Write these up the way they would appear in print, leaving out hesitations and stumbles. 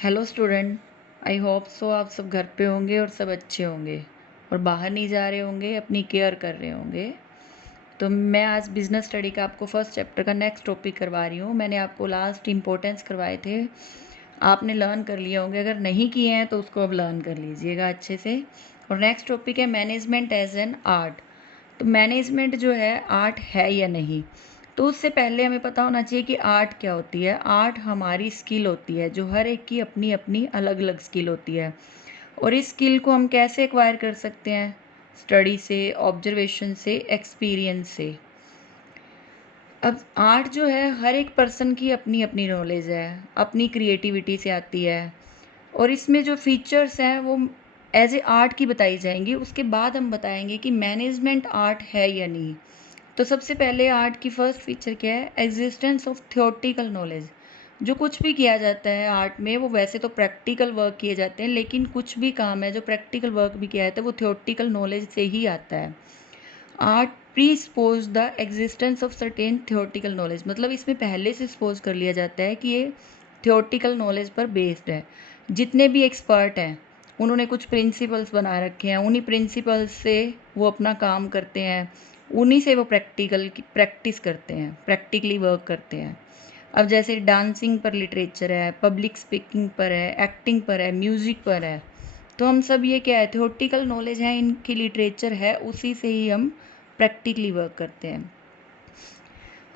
Hello student. I hope so आप सब घर पे होंगे और सब अच्छे होंगे और बाहर नहीं जा रहे होंगे, अपनी केयर कर रहे होंगे। तो मैं आज बिजनेस स्टडी का आपको फर्स्ट चैप्टर का नेक्स्ट टॉपिक करवा रही हूँ। मैंने आपको लास्ट इंपॉर्टेंस करवाए थे, आपने लर्न कर लिए होंगे। अगर नहीं किए हैं तो उसको अब लर्न कर लीजिएगा अच्छे से। और नेक्स्ट टॉपिक है मैनेजमेंट एज एन आर्ट। तो मैनेजमेंट जो है आर्ट है या नहीं, तो उससे पहले हमें पता होना चाहिए कि आर्ट क्या होती है। आर्ट हमारी स्किल होती है, जो हर एक की अपनी अपनी अलग अलग स्किल होती है। और इस स्किल को हम कैसे एक्वायर कर सकते हैं? स्टडी से, ऑब्जर्वेशन से, एक्सपीरियंस से। अब आर्ट जो है हर एक पर्सन की अपनी अपनी नॉलेज है, अपनी क्रिएटिविटी से आती है। और इसमें जो फीचर्स हैं वो एज ए आर्ट की बताई जाएंगी। उसके बाद हम बताएंगे कि मैनेजमेंट आर्ट है या नहीं। तो सबसे पहले आर्ट की फर्स्ट फीचर क्या है? Existence of theoretical knowledge. जो कुछ भी किया जाता है आर्ट में वो वैसे तो प्रैक्टिकल वर्क किए जाते हैं, लेकिन कुछ भी काम है जो प्रैक्टिकल वर्क भी किया जाता है वो थियोरटिकल नॉलेज से ही आता है। Art pre suppose the existence of certain theoretical knowledge, मतलब इसमें पहले से सपोज कर लिया जाता है कि ये थियोरटिकल नॉलेज पर बेस्ड है। जितने भी एक्सपर्ट हैं उन्होंने कुछ प्रिंसिपल्स बना रखे हैं, उन्हीं प्रिंसिपल्स से वो अपना काम करते हैं, उन्हीं से वो प्रैक्टिस करते हैं, प्रैक्टिकली वर्क करते हैं। अब जैसे डांसिंग पर लिटरेचर है, पब्लिक स्पीकिंग पर है, एक्टिंग पर है, म्यूज़िक पर है। तो हम सब ये क्या है, थियोरटिकल नॉलेज है, इनकी लिटरेचर है, उसी से ही हम प्रैक्टिकली वर्क करते हैं।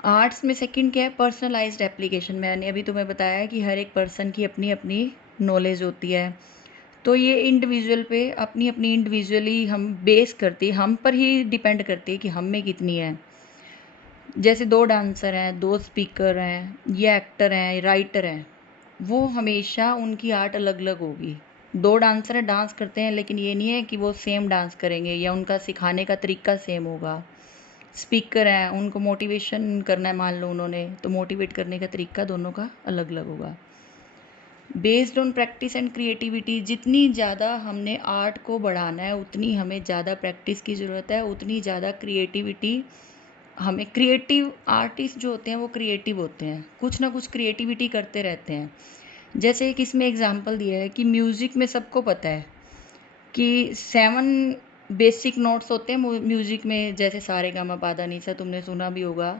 आर्ट्स में सेकंड क्या है? Personalised application. मैंने अभी तुम्हें बताया कि हर एक पर्सन की अपनी अपनी नॉलेज होती है, तो ये इंडिविजुअल पे अपनी अपनी इंडिविजुअली हम बेस करती है, हम पर ही डिपेंड करती है कि हम में कितनी है। जैसे दो डांसर हैं, दो स्पीकर हैं, ये एक्टर हैं, राइटर हैं, वो हमेशा उनकी आर्ट अलग अलग होगी। दो डांसर हैं, डांस करते हैं, लेकिन ये नहीं है कि वो सेम डांस करेंगे या उनका सिखाने का तरीका सेम होगा। स्पीकर हैं, उनको मोटिवेशन करना है, मान लो उन्होंने, तो मोटिवेट करने का तरीका दोनों का अलग अलग होगा। Based on practice and creativity, जितनी ज़्यादा हमने आर्ट को बढ़ाना है उतनी हमें ज़्यादा प्रैक्टिस की ज़रूरत है, उतनी ज़्यादा क्रिएटिविटी हमें। क्रिएटिव आर्टिस्ट जो होते हैं वो क्रिएटिव होते हैं, कुछ ना कुछ क्रिएटिविटी करते रहते हैं। जैसे एक इसमें एग्जांपल दिया है कि म्यूज़िक में सबको पता है कि 7 बेसिक नोट्स होते हैं म्यूज़िक में, जैसे सारे गामा पाधा नी सा, तुमने सुना भी होगा।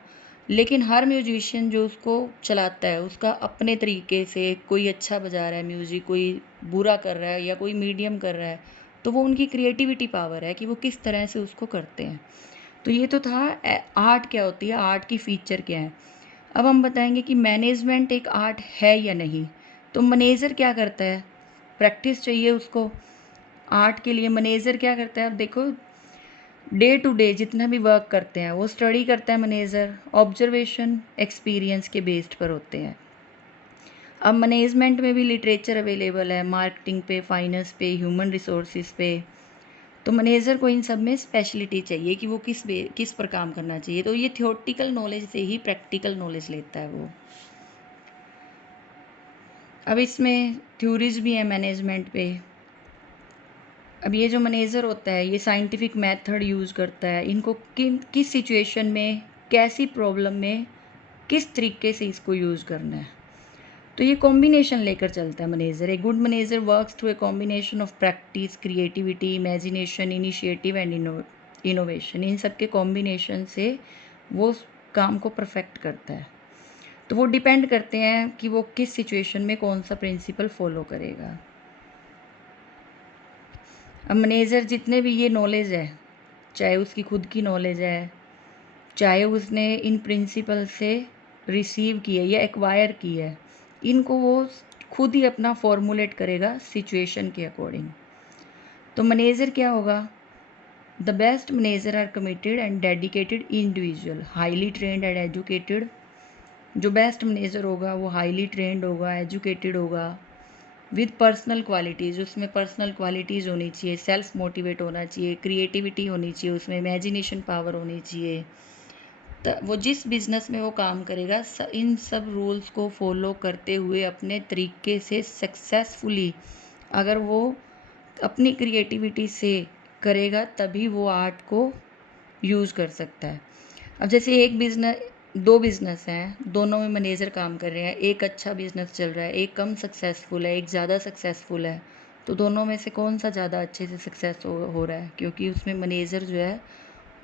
लेकिन हर म्यूजिशियन जो उसको चलाता है उसका अपने तरीके से, कोई अच्छा बजा रहा है म्यूज़िक, कोई बुरा कर रहा है या कोई मीडियम कर रहा है, तो वो उनकी क्रिएटिविटी पावर है कि वो किस तरह से उसको करते हैं। तो ये तो था आर्ट क्या होती है, आर्ट की फीचर क्या है। अब हम बताएंगे कि मैनेजमेंट एक आर्ट है या नहीं। तो मैनेजर क्या करता है? प्रैक्टिस चाहिए उसको। आर्ट के लिए मैनेजर क्या करता है? अब देखो, डे टू डे जितना भी वर्क करते हैं वो स्टडी करता है मैनेजर, ऑब्जर्वेशन एक्सपीरियंस के बेस्ड पर होते हैं। अब मैनेजमेंट में भी लिटरेचर अवेलेबल है, मार्केटिंग पे, फाइनेंस पे, ह्यूमन रिसोर्सेज पे। तो मैनेजर को इन सब में स्पेशलिटी चाहिए कि वो किस पर काम करना चाहिए। तो ये थियोरटिकल नॉलेज से ही प्रैक्टिकल नॉलेज लेता है वो। अब इसमें थ्योरीज भी हैं मैनेजमेंट पे। अब ये जो मैनेजर होता है ये साइंटिफिक मेथड यूज़ करता है, इनको किस सिचुएशन में, कैसी प्रॉब्लम में, किस तरीके से इसको यूज़ करना है। तो ये कॉम्बिनेशन लेकर चलता है manager. A good manager works through a combination of practice, creativity, imagination, initiative and innovation. इन सब के कॉम्बिनेशन से वो काम को परफेक्ट करता है। तो वो डिपेंड करते हैं कि वो किस सिचुएशन में कौन सा प्रिंसिपल फॉलो करेगा। अब मैनेजर जितने भी ये नॉलेज है, चाहे उसकी खुद की नॉलेज है, चाहे उसने इन प्रिंसिपल से रिसीव की है या एक्वायर की है, इनको वो खुद ही अपना फॉर्मुलेट करेगा सिचुएशन के अकॉर्डिंग। तो मैनेजर क्या होगा? The best manager are committed and dedicated individual, highly trained and educated. जो बेस्ट मैनेजर होगा वो हाईली ट्रेंड होगा, एजुकेटेड होगा, विद पर्सनल क्वालिटीज़। उसमें पर्सनल क्वालिटीज़ होनी चाहिए, सेल्फ मोटिवेट होना चाहिए, क्रिएटिविटी होनी चाहिए, उसमें इमेजिनेशन पावर होनी चाहिए। वो जिस बिज़नेस में वो काम करेगा इन सब रूल्स को फॉलो करते हुए अपने तरीके से सक्सेसफुली अगर वो अपनी क्रिएटिविटी से करेगा तभी वो आर्ट को यूज़ कर सकता है। अब जैसे एक बिज़नेस दो बिजनेस हैं, दोनों में मैनेजर काम कर रहे हैं, एक अच्छा बिजनेस चल रहा है, एक कम सक्सेसफुल है, एक ज़्यादा सक्सेसफुल है, तो दोनों में से कौन सा ज़्यादा अच्छे से सक्सेस हो रहा है? क्योंकि उसमें मैनेजर जो है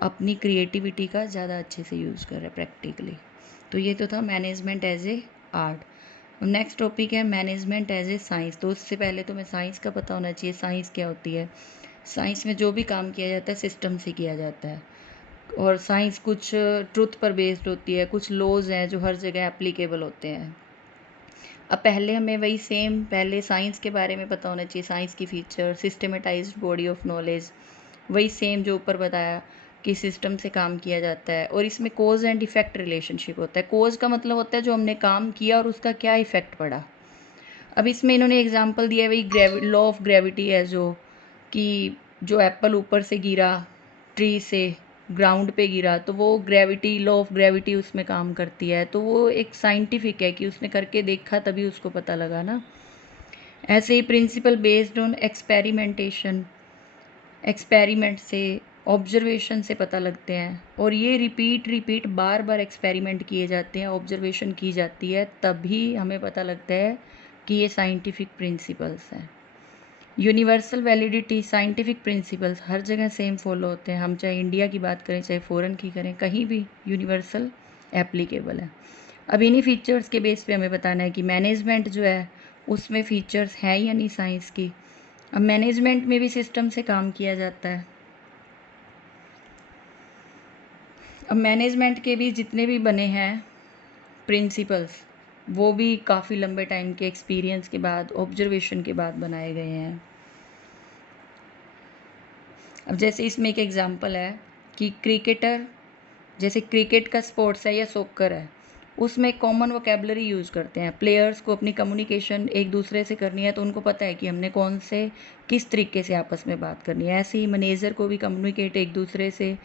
अपनी क्रिएटिविटी का ज़्यादा अच्छे से यूज़ कर रहा है प्रैक्टिकली। तो ये तो था management as a art. Next topic है मैनेजमेंट एज ए साइंस। तो उससे पहले तो मैं साइंस का पता होना चाहिए, साइंस क्या होती है। साइंस में जो भी काम किया जाता है सिस्टम से किया जाता है, और साइंस कुछ ट्रुथ पर बेस्ड होती है, कुछ लॉज हैं जो हर जगह एप्लीकेबल होते हैं। अब पहले हमें वही सेम पहले साइंस के बारे में पता होना चाहिए, साइंस की feature, systematised body of knowledge, वही सेम जो ऊपर बताया कि सिस्टम से काम किया जाता है। और इसमें कोज एंड इफेक्ट रिलेशनशिप होता है। कोज का मतलब होता है जो हमने काम किया और उसका क्या इफेक्ट पड़ा। अब इसमें इन्होंने एग्जांपल दिया है वही लॉ ऑफ ग्रेविटी है, जो कि जो एप्पल ऊपर से गिरा ट्री से ग्राउंड पे गिरा, तो वो ग्रेविटी, लॉ ऑफ ग्रेविटी उसमें काम करती है। तो वो एक साइंटिफिक है कि उसने करके देखा तभी उसको पता लगा ना। ऐसे ही principle based on experimentation, experiment से, ऑब्जर्वेशन से पता लगते हैं। और ये रिपीट बार बार एक्सपेरिमेंट किए जाते हैं, ऑब्जर्वेशन की जाती है, तभी हमें पता लगता है कि ये साइंटिफिक प्रिंसिपल्स हैं। यूनिवर्सल वैलिडिटी, साइंटिफिक प्रिंसिपल्स हर जगह सेम फॉलो होते हैं, हम चाहे इंडिया की बात करें चाहे फ़ॉरेन की करें, कहीं भी यूनिवर्सल एप्लीकेबल है। अब इन्हीं फीचर्स के बेस पे हमें बताना है कि मैनेजमेंट जो है उसमें फीचर्स हैं या नहीं साइंस की। अब मैनेजमेंट में भी सिस्टम से काम किया जाता है। अब मैनेजमेंट के भी जितने भी बने हैं प्रिंसिपल्स, वो भी काफ़ी लंबे टाइम के एक्सपीरियंस के बाद, ऑब्जर्वेशन के बाद बनाए गए हैं। अब जैसे इसमें एक एग्जांपल है कि क्रिकेटर, जैसे क्रिकेट का स्पोर्ट्स है या सॉकर है, उसमें कॉमन वोकेबलरी यूज़ करते हैं। प्लेयर्स को अपनी कम्युनिकेशन एक दूसरे से करनी है तो उनको पता है कि हमने कौन से किस तरीके से आपस में बात करनी है। ऐसे ही मैनेजर को भी कम्युनिकेट एक दूसरे से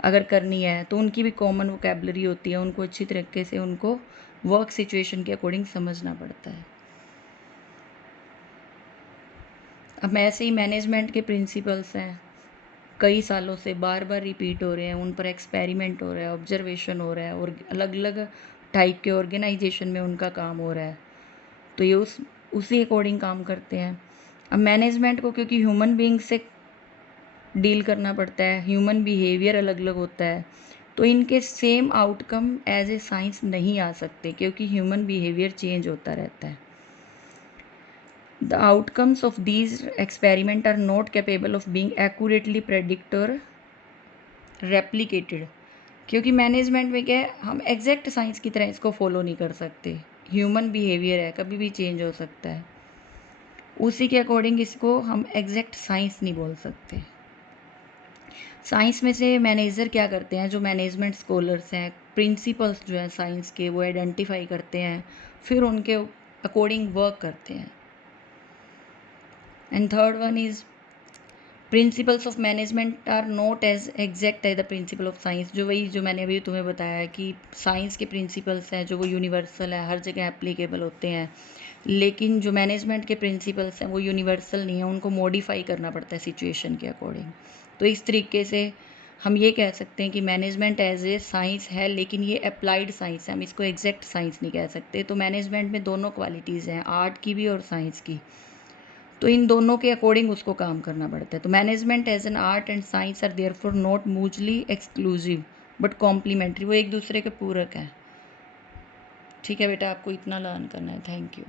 अगर करनी है तो उनकी भी कॉमन वोकेबलरी होती है, उनको अच्छी तरीके से उनको वर्क सिचुएशन के अकॉर्डिंग समझना पड़ता है। अब ऐसे ही मैनेजमेंट के प्रिंसिपल्स हैं, कई सालों से बार बार रिपीट हो रहे हैं, उन पर एक्सपेरिमेंट हो रहा है, ऑब्जर्वेशन हो रहा है, और अलग अलग टाइप के ऑर्गेनाइजेशन में उनका काम हो रहा है, तो ये उसी अकॉर्डिंग काम करते हैं। अब मैनेजमेंट को क्योंकि ह्यूमन बींग से डील करना पड़ता है, ह्यूमन बिहेवियर अलग अलग होता है, तो इनके same outcome as a science नहीं आ सकते, क्योंकि ह्यूमन बिहेवियर चेंज होता रहता है। The outcomes of these experiments are not capable of being accurately predicted or replicated। क्योंकि मैनेजमेंट में क्या है, हम एग्जैक्ट साइंस की तरह इसको फॉलो नहीं कर सकते। ह्यूमन बिहेवियर है, कभी भी चेंज हो सकता है, उसी के अकॉर्डिंग इसको हम एग्जैक्ट साइंस नहीं बोल सकते। साइंस में से मैनेजर क्या करते हैं, जो मैनेजमेंट स्कॉलर्स हैं, प्रिंसिपल्स जो हैं साइंस के, वो आइडेंटिफाई करते हैं, फिर उनके अकॉर्डिंग वर्क करते हैं। And third one is principles of management are not as exact as the principle of science. जो वही जो मैंने अभी तुम्हें बताया कि साइंस के प्रिंसिपल्स हैं जो वो यूनिवर्सल है, हर जगह एप्लीकेबल होते हैं, लेकिन जो मैनेजमेंट के प्रिंसिपल्स हैं वो यूनिवर्सल नहीं है, उनको मॉडिफाई करना पड़ता है सिचुएशन के अकॉर्डिंग। तो इस तरीके से हम ये कह सकते हैं कि मैनेजमेंट एज ए साइंस है, लेकिन ये अप्लाइड साइंस है, हम इसको एग्जैक्ट साइंस नहीं कह सकते। तो मैनेजमेंट में दोनों क्वालिटीज़ हैं, आर्ट की भी और साइंस की, तो इन दोनों के अकॉर्डिंग उसको काम करना पड़ता है। तो management as an art and science are therefore not mutually exclusive but complementary, वो एक दूसरे के पूरक हैं। ठीक है बेटा, आपको इतना लर्न करना है। Thank you.